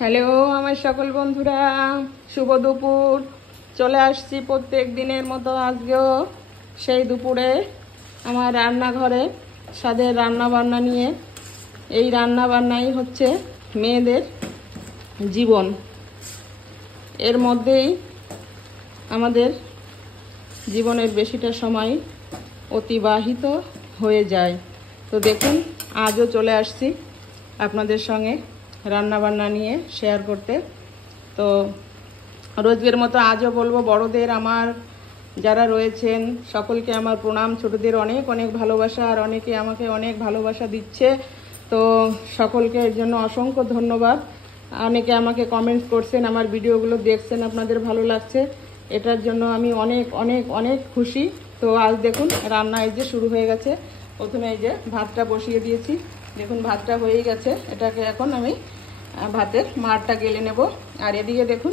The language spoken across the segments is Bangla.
হ্যালো আমার সকল বন্ধুরা, শুভ দুপুর। চলে আসছি প্রত্যেক দিনের মতো আজকেও সেই দুপুরে আমার রান্নাঘরে স্বাদের রান্নাবান্না নিয়ে। এই রান্নাবান্নাই হচ্ছে মেয়েদের জীবন, এর মধ্যেই আমাদের জীবনের বেশিটা সময় অতিবাহিত হয়ে যায়। তো দেখুন, আজও চলে আসছি আপনাদের সঙ্গে রান্নাবান্না নিয়ে শেয়ার করতে। তো রোজের মতো আজও বলবো, বড়দের আমার যারা রয়েছেন সকলকে আমার প্রণাম, ছোটদের অনেক অনেক ভালোবাসা, আর অনেকে আমাকে অনেক ভালোবাসা দিচ্ছে। তো সকলকে এর জন্য অসংখ্য ধন্যবাদ। অনেকে আমাকে কমেন্টস করছেন, আমার ভিডিওগুলো দেখছেন, আপনাদের ভালো লাগছে, এটার জন্য আমি অনেক অনেক অনেক খুশি। তো আজ দেখুন রান্না এই যে শুরু হয়ে গেছে। প্রথমে এই যে ভাতটা বসিয়ে দিয়েছি, দেখুন ভাতটা হয়েই গেছে। এটাকে এখন আমি ভাতের মারটা গেলে নেব। আর এদিকে দেখুন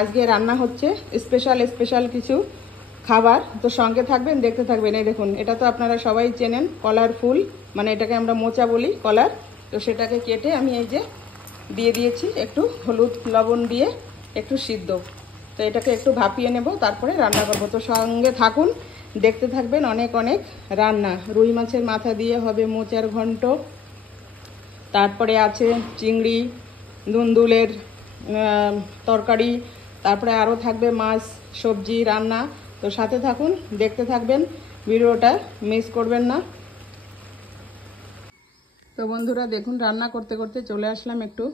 আজকে রান্না হচ্ছে স্পেশাল কিছু খাবার। তো সঙ্গে থাকবেন, দেখতে থাকবেন। এই দেখুন, এটা তো আপনারা সবাই চেনেন, কলার ফুল, মানে এটাকে আমরা মোচা বলি, কলার। তো সেটাকে কেটে আমি এই যে দিয়ে দিয়েছি একটু হলুদ লবণ দিয়ে একটু সিদ্ধ। তো এটাকে একটু ভাপিয়ে নেব, তারপরে রান্না করবো। তো সঙ্গে থাকুন, দেখতে থাকবেন। অনেক অনেক রান্না, রুই মাছের মাথা দিয়ে হবে মোচার ঘন্ট, তারপরে আছে চিংড়ি দুন্দুলের তরকারি, তারপরে আরও থাকবে মাছ সবজি রান্না। তো সাথে থাকুন, দেখতে থাকবেন, ভিডিওটা মিস করবেন না। তো বন্ধুরা দেখুন, রান্না করতে করতে চলে আসলাম একটু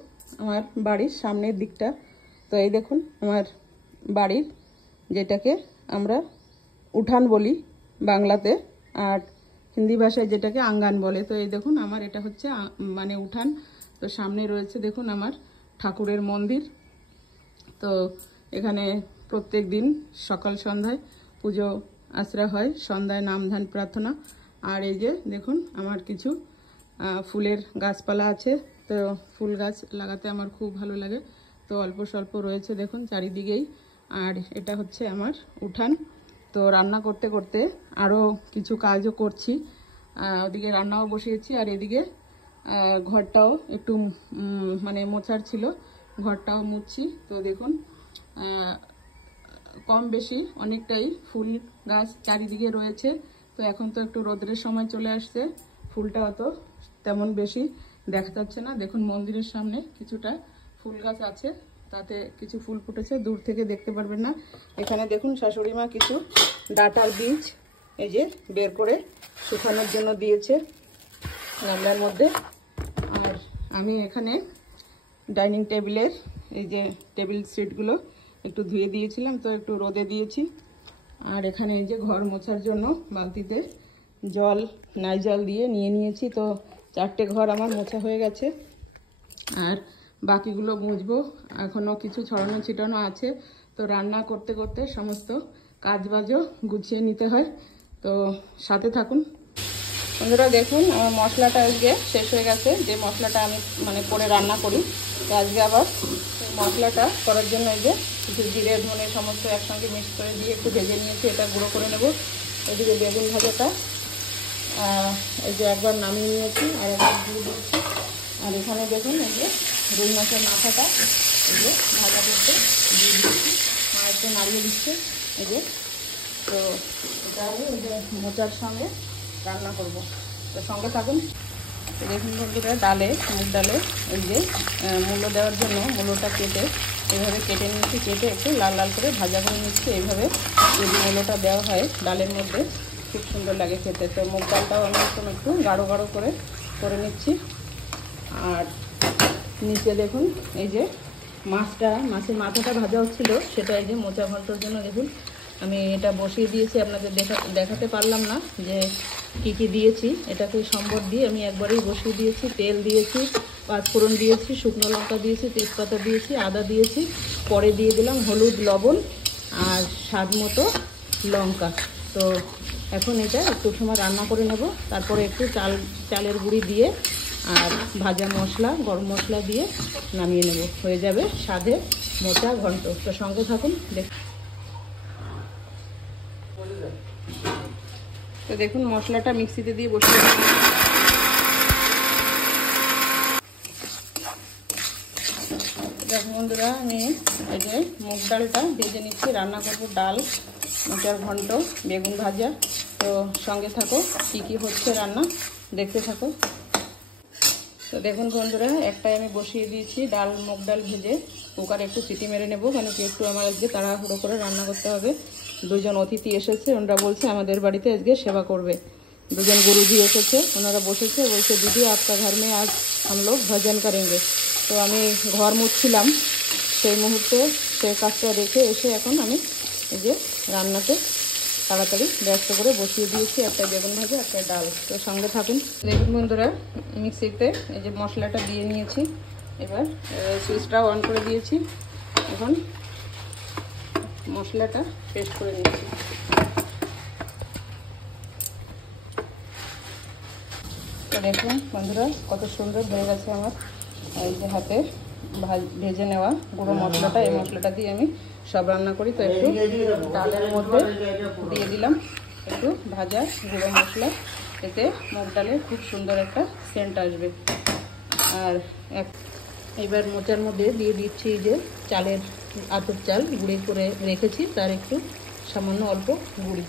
আমার বাড়ির সামনের দিকটা। তো এই দেখুন আমার বাড়ির, যেটাকে আমরা উঠান বলি বাংলাতে, আর হিন্দি ভাষায় যেটাকে আঙ্গান বলে। তো এই দেখুন আমার এটা হচ্ছে মানে উঠান। তো সামনে রয়েছে দেখুন আমার ঠাকুরের মন্দির। তো এখানে প্রত্যেক দিন সকাল সন্ধ্যায় পুজো আশ্রা হয়, সন্ধ্যায় নাম ধ্যান প্রার্থনা। আর এই যে দেখুন আমার কিছু ফুলের গাছপালা আছে। তো ফুল গাছ লাগাতে আমার খুব ভালো লাগে। তো অল্প স্বল্প রয়েছে দেখুন চারিদিকেই। আর এটা হচ্ছে আমার উঠান। তো রান্না করতে করতে আরও কিছু কাজও করছি, ওদিকে রান্নাও বসিয়েছি, আর এদিকে ঘরটাও একটু মানে মোছার ছিল, ঘরটাও মুছছি। তো দেখুন কম বেশি অনেকটাই ফুল গাছ চারিদিকে রয়েছে। তো এখন তো একটু রোদ্রের সময় চলে আসছে, ফুলটা অত তেমন বেশি দেখা যাচ্ছে না। দেখুন মন্দিরের সামনে কিছুটা ফুল গাছ আছে, তাতে কিছু ফুল ফুটেছে, দূর থেকে দেখতে পারবেন না। এখানে দেখুন শাশুড়ি মা কিছু ডাঁটার বীজ এই যে বের করে শুকানোর জন্য দিয়েছে গামলার মধ্যে। আর আমি এখানে ডাইনিং টেবিলের এই যে টেবিল সিটগুলো একটু ধুয়ে দিয়েছিলাম, তো একটু রোদে দিয়েছি। আর এখানে এই যে ঘর মোছার জন্য বালতিতে জল নাইজল দিয়ে নিয়ে নিয়েছি। তো 4টে ঘর আমার মোছা হয়ে গেছে, আর বাকিগুলো মুছবো। এখনও কিছু ছড়ানো ছিটানো আছে। তো রান্না করতে করতে সমস্ত কাজবাজও গুছিয়ে নিতে হয়। তো সাথে থাকুন বন্ধুরা। দেখুন আমার মশলাটা আজকে শেষ হয়ে গেছে, যে মশলাটা আমি মানে করে রান্না করি। তো আজকে আবার মশলাটা করার জন্য এই যে কিছু জিরে ধনে সমস্ত একসঙ্গে মিক্স করে দিয়ে একটু ভেজে নিয়েছি, এটা গুঁড়ো করে নেব। এদিকে বেগুন ভাজাটা এই যে একবার নামিয়ে নিয়েছি, আর একবার দিয়ে দিয়েছি। আর এখানে দেখুন এই যে রুই মাছের মাথাটা এই যে ভাজা করতে দিয়ে দিচ্ছি, মা একটু নাড়িয়ে দিচ্ছে এই যে। তো এটা আমি এই যে মোচার সঙ্গে রান্না করব। তো সঙ্গে থাকুন। দেখুন বন্ধুরা, ডালে মুগ ডালে এই যে মূলো দেওয়ার জন্য মূলোটা কেটে এইভাবে কেটে নিচ্ছি, কেটে একটু লাল লাল করে ভাজা করে নিচ্ছি। এইভাবে যদি মূলোটা দেওয়া হয় ডালের মধ্যে খুব সুন্দর লাগে খেতে। তো মুগ ডালটাও আমি একটু গাঢ় গাঢ় করে নিচ্ছি। আর নিচে দেখুন এই যে মাছের মাথাটা ভাজা হচ্ছিলো, সেটা এই যে মোচা ঘন্টর জন্য দেখুন আমি এটা বসিয়ে দিয়েছি। আপনাদের দেখাতে পারলাম না যে কি কি দিয়েছি। এটাকে সম্বর দিয়ে আমি একবারেই বসিয়ে দিয়েছি। তেল দিয়েছি, পাঁচফোড়ন দিয়েছি, শুকনো লঙ্কা দিয়েছি, তেজপাতা দিয়েছি, আদা দিয়েছি। পরে দিয়ে দিলাম হলুদ লবণ আর স্বাদ মতো লঙ্কা। তো এখন এটা একটু সময় রান্না করে নেব, তারপরে একটু চালের গুঁড়ি দিয়ে আর ভাজা মশলা গরম মশলা দিয়ে নামিয়ে নেব। হয়ে যাবে স্বাদে মোচা ঘন্ট। তো সঙ্গে থাকুন। তো দেখুন মশলাটা মিক্সিতে দিয়ে বসিয়ে দেখো বন্ধুরা, আমি এই যে মুগ ডালটা ভেজে নিচ্ছি, রান্না করবো ডাল, মোচার ঘন্ট, বেগুন ভাজা। তো সঙ্গে থাকো, কি হচ্ছে রান্না দেখতে থাকো। তো দেখুন বন্ধুরা, একটাই আমি বসিয়ে দিয়েছি ডাল, মুগ ডাল ভেজে। কুকারে একটু সিটি মেরে নেবো, কেন কি একটু আমার আজকে তাড়াহুড়ো করে রান্না করতে হবে। দুজন অতিথি এসেছে, ওনারা বলছে আমাদের বাড়িতে আজকে সেবা করবে। দুজন গুরুজি এসেছে, ওনারা বসেছে, বলছে দিদি आपका घर में आज हम लोग भजन करेंगे। তো আমি ঘর মুছছিলাম, সেই মুহূর্তে সেই কাজটা রেখে এসে এখন আমি এই যে রান্নাতে তাড়াতাড়ি ব্যস্ত করে বসিয়ে দিয়েছি, একটা বেগুন ভাজা, একটা ডাল। তো সঙ্গে থাকুন। দেখুন বন্ধুরা, মিক্সিতে এই যে মশলাটা দিয়ে নিয়েছি, এবার সুইচটাও অন করে দিয়েছি। এখন মশলাটা পেস্ট করে নিচ্ছি। তো দেখুন বন্ধুরা, কত সুন্দর হয়ে গেছে আমার এই যে হাতে ভেজে নেওয়া গুঁড়ো মশলাটা। এই মশলাটা দিয়ে আমি সব রান্না করি। তো একটু ডালের মধ্যে দিয়ে দিলাম একটু ভাজা গুঁড়ো মশলা, এতে মুগ ডালে খুব সুন্দর একটা সেন্ট আসবে। আর এবার মোচার মধ্যে দিয়ে দিচ্ছি যে চালের আতপ চাল গুঁড়ি করে রেখেছি, তার একটু সামান্য অল্প গুঁড়ি,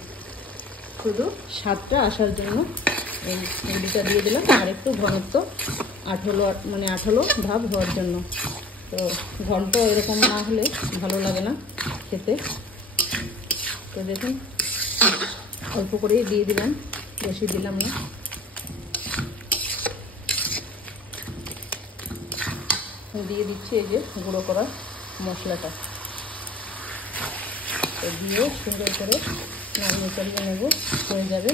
শুধু স্বাদটা আসার জন্য এই গুঁড়িটা দিয়ে দিলাম, আর একটু ঘনত্ব আঠালো ভাব হওয়ার জন্য। তো ঘন্ট এরকম না হলে ভালো লাগে না খেতে। তো দেখুন, অল্প করেই দিয়ে দিলাম, বেশি দিলাম না। দিয়ে দিচ্ছি এই যে গুঁড়ো করা মশলাটা, তো দিয়ে সুন্দর করে নাড়িয়ে চালিয়ে নেব, হয়ে যাবে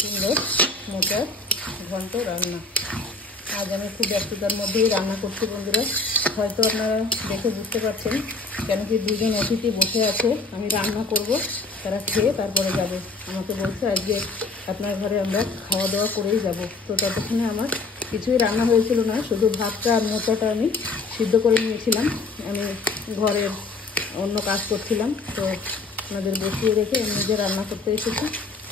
সুন্দর মোচার ঘন্ট রান্না। আজ আমি খুব ব্যস্ততার মধ্যেই রান্না করছি বন্ধুরা, হয়তো আপনারা দেখে বুঝতে পারছেন, কেন কি দুজন অতিথি বসে আছে, আমি রান্না করব, তারা খেয়ে তারপরে যাবে। আমাকে বলছে আজকে আপনার ঘরে আমরা খাওয়া দাওয়া করেই যাব। তো ততক্ষণে আমার কিছুই রান্না হয়েছিল না, শুধু ভাতটা আর মোচাটা আমি সিদ্ধ করে নিয়েছিলাম। আমি ঘরের অন্য কাজ করছিলাম, তো আপনাদের বসিয়ে রেখে আমি নিজে রান্না করতে এসেছি।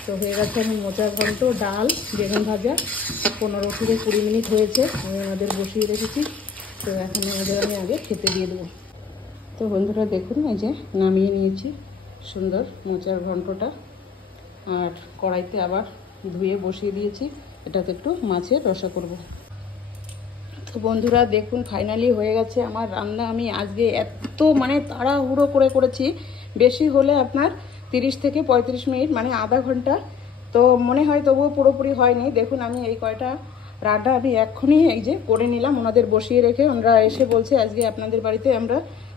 তো হয়ে গেছে আমি মোচার ঘন্ট, ডাল, বেগুন ভাজা, 15 থেকে 20 মিনিট হয়েছে আমি ওনাদের বসিয়ে রেখেছি। তো এখন ওনাদের আমি আগে খেতে দিয়ে দেবো। তো বন্ধুরা দেখুন, এই যে নামিয়ে নিয়েছি সুন্দর মোচার ঘন্টটা, আর কড়াইতে আবার ধুয়ে বসিয়ে দিয়েছি, এটাতে একটু মাছের রসা করব। তো বন্ধুরা দেখুন, ফাইনালি হয়ে গেছে আমার রান্না। আমি আজকে এত তাড়াহুড়ো করে করেছি, বেশি হলে আপনার 30 থেকে 35 মিনিট, আধা ঘন্টা। তো মনে হয় তবুও পুরোপুরি হয়নি। দেখুন আমি এই কয়টা রান্না আমি এক্ষুনি এই যে করে নিলাম, ওনাদের বসিয়ে রেখে। ওনারা এসে বলছে আজকে আপনাদের বাড়িতে আমরা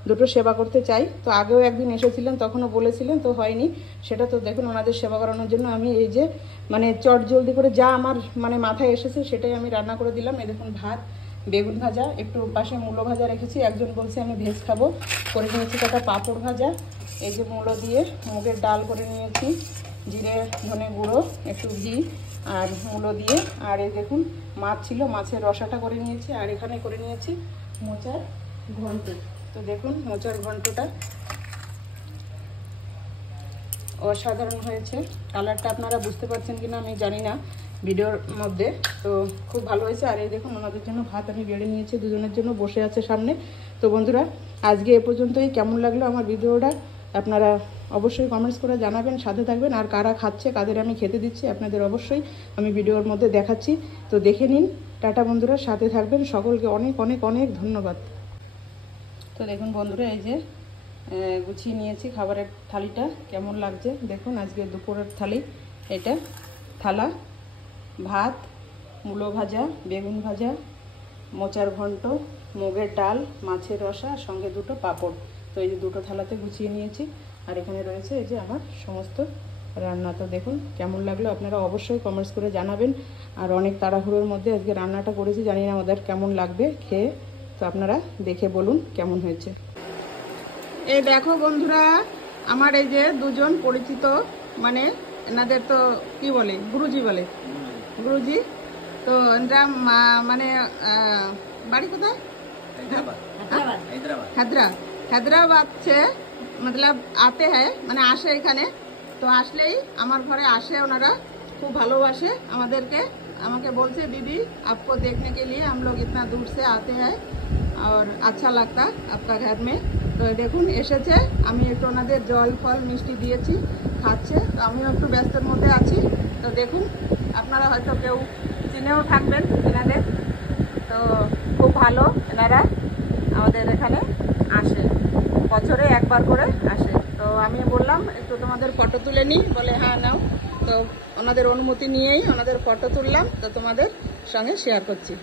দুটো সেবা করতে চাই। তো আগেও একদিন এসেছিলেন, তখনও বলেছিলেন, তো হয়নি সেটা। তো দেখুন ওনাদের সেবা করানোর জন্য আমি এই যে চট জলদি করে যা আমার মাথায় এসেছে সেটাই আমি রান্না করে দিলাম। এই দেখুন ভাত, বেগুন ভাজা, একটু পাশে মূলো ভাজা রেখেছি, একজন বলছে আমি ভেজ খাবো, করে নিয়েছি কটা পাঁপড় ভাজা। এই যে মূলো দিয়ে মুগের ডাল করে নিয়েছি, জিরে ধনে গুঁড়ো, একটু ঘি আর মূলো দিয়ে। আর এই দেখুন মাছ ছিল, মাছের রসাটা করে নিয়েছি। আর এখানে করে নিয়েছি মোচার ঘন্ট। তো দেখুন মোচার ঘন্টটা অসাধারণ হয়েছে। কালারটা আপনারা বুঝতে পারছেন কিনা আমি জানি না ভিডিওর মধ্যে, তো খুব ভালো হয়েছে। আর এই দেখুন ওনাদের জন্য ভাত আমি বেড়ে নিয়েছি, দুজনের জন্য বসে আছে সামনে। তো বন্ধুরা আজকে এ পর্যন্তই। কেমন লাগলো আমার ভিডিওটা আপনারা অবশ্যই কমেন্টস করে জানাবেন, সাথে থাকবেন। আর কারা খাচ্ছে, কাদের আমি খেতে দিচ্ছি, আপনাদের অবশ্যই আমি ভিডিওর মধ্যে দেখাচ্ছি। তো দেখে নিন। টাটা বন্ধুরা, সাথে থাকবেন। সকলকে অনেক অনেক অনেক ধন্যবাদ। তো দেখুন বন্ধুরা, এই যে গুছিয়ে নিয়েছি খাবারের থালিটা, কেমন লাগছে দেখুন। আজকে দুপুরের থালি এটা, থালা ভাত, মূলো ভাজা, বেগুন ভাজা, মোচার ঘন্ট, মুগের ডাল, মাছের রসা, সঙ্গে দুটো পাঁপড়। তো এই যে দুটো থালাতে গুছিয়ে নিয়েছি। আর এখানে রয়েছে এই যে আমার সমস্ত রান্না। তো দেখুন কেমন লাগলো আপনারা অবশ্যই কমেন্টস করে জানাবেন। আর অনেক তাড়াহুড়োর মধ্যে আজকে রান্নাটা করেছি, জানি না ওদের কেমন লাগবে খেয়ে। তো আপনারা দেখে বলুন কেমন হয়েছে। এই দেখো বন্ধুরা, আমার এই যে দুজন পরিচিত, এনাদের তো কি বলে, গুরুজি বলে, গুরুজি। তো এরা বাড়ি কোথায়? हैदराबाद से आते हैं, আসে এখানে। তো আসলেই আমার ঘরে আসে, ওনারা খুব ভালোবাসে আমাদেরকে। আমাকে বলছে दीदी आपको देखने के लिए हम लोग इतना दूर से आते हैं, और अच्छा लगता आपका घर में। তো দেখুন এসেছে, আমি একটু ওনাদের জল ফল মিষ্টি দিয়েছি, খাচ্ছে। তো আমিও একটু ব্যস্তের মধ্যে আছি। তো দেখুন আপনারা হয়তো কেউ চিনেও থাকবেন এনাদের। তো খুব ভালো, এনারা আমাদের এখানে আসে, বছরে একবার করে আসে। তো আমি বললাম একটু তোমাদের ফটো তুলে নিই, বলে হ্যাঁ নাও। তো ওনাদের অনুমতি নিয়েই ওনাদের ফটো তুললাম, তো তোমাদের সঙ্গে শেয়ার করছি।